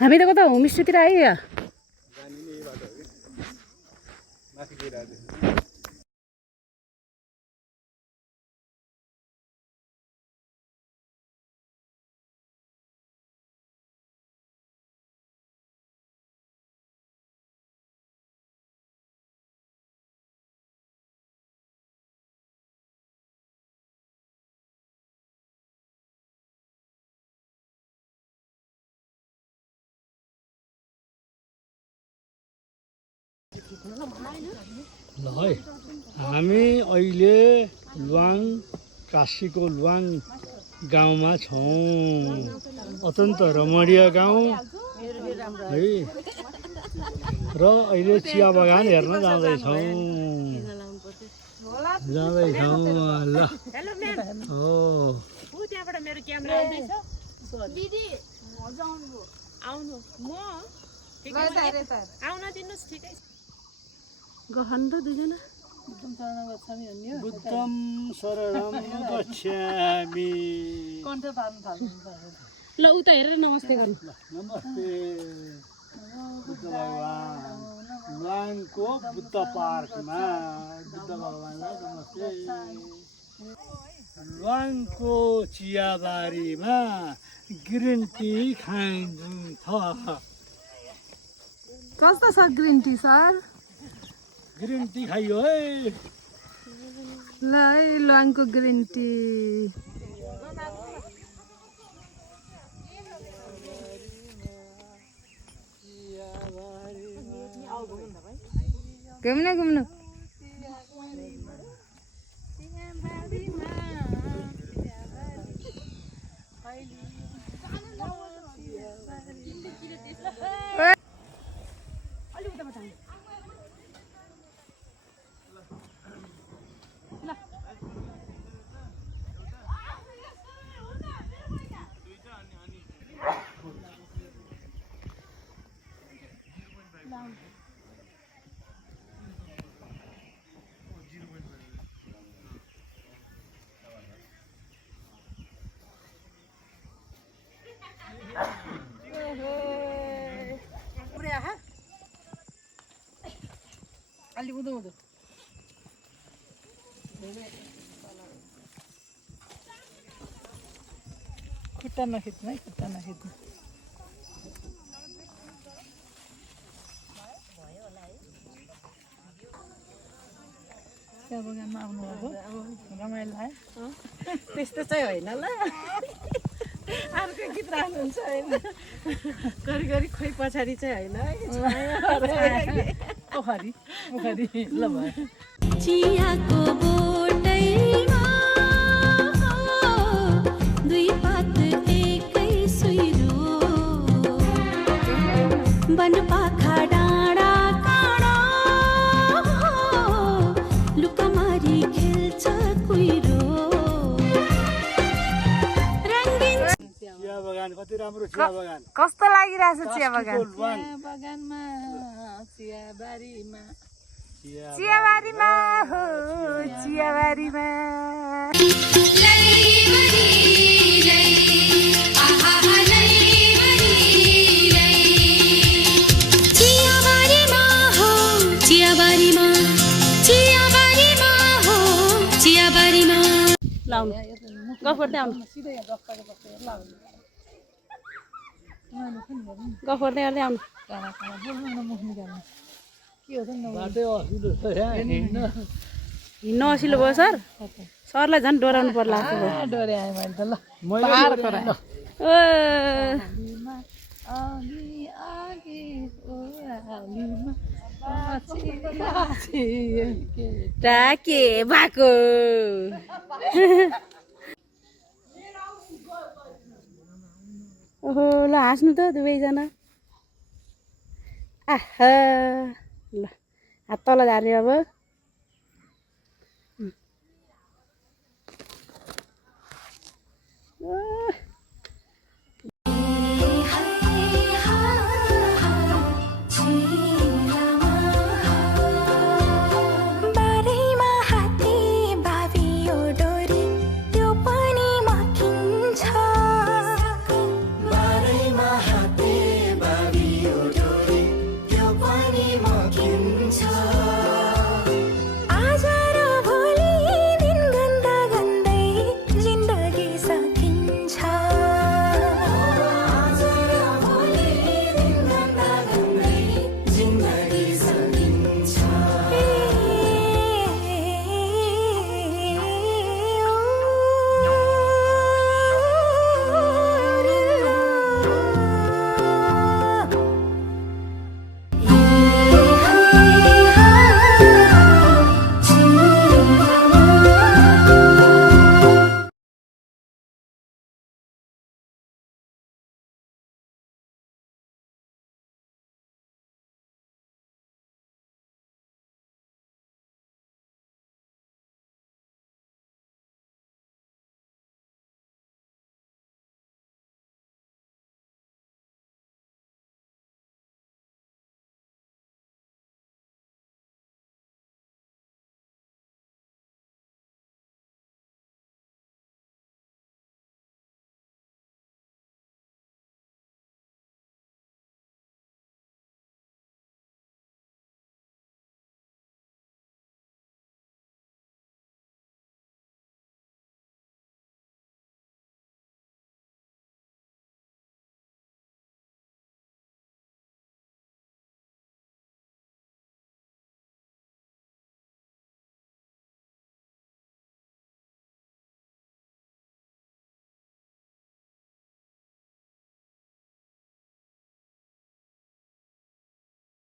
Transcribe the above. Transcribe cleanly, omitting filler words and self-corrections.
हामी त कता होमस्टेतिर आइयो ल है हामी अहिले लुवाङ काशीको लुवाङ गाउँमा छौँ। अत्यन्त रमणीय गाउँ है र अहिले चिया बगान हेर्न जाँदैछौँ ल हो त्यहाँबाट मेरो क्यामेरा आउँदैछ दिदी आउनु म आउन दिनुस् ठिकै गहन त दुईजना बुद्धं शरणं गच्छामि। ल उता हेरेर नमस्ते गर्नु नमस्ते बुद्ध भगवान लुवाङको बुद्ध पार्कमा बुद्ध भगवानलाई नमस्ते। लुवाङको चियाबारीमा ग्रिन टी खाइन्छ। कस्तो छ green tea sir green tea खाइयो है ल है लुवाङको ग्रिन टी घुम्नु घुम्नु अलि उँधो उँधो खुट्टा नखिच्नु है खुट्टा नखिच्नु चिया बगानमा आउनुभएको रमाइलो आयो त्यस्तो चाहिँ होइन ल अर्को गीत राख्नुहुन्छ होइन घरिघरि खोइ पछाडि चाहिँ होइन पोखरी पोखरी ल भयो चियाको बोटैमा दुई पात एकै सुइरो बनपाखा डाँडा काँडा लुकामारी खेल्छ कुहिरो चिया बगान कति राम्रो चिया बगान कस्तो लागिरहेछ चिया बगान बगानमा चियाबारीमा चियाबारीमा हो चियाबारीमा चियाबारीमा हो चियाबारीमा चियाबारीमा हो चियाबारीमा लाउनु गफ गर्दै आउनु गफ गर्दै गर्दै आउनु बाटै असिलो छ यहाँ हिँड्न हिँड्न असिलो भयो सर सरलाई झन् डोराउनु पर्ला डोर्याएँ मैले त ल टाके भएको ओहो ल हाँस्नु त दुवैजना आह ल हात तल झार्ने अब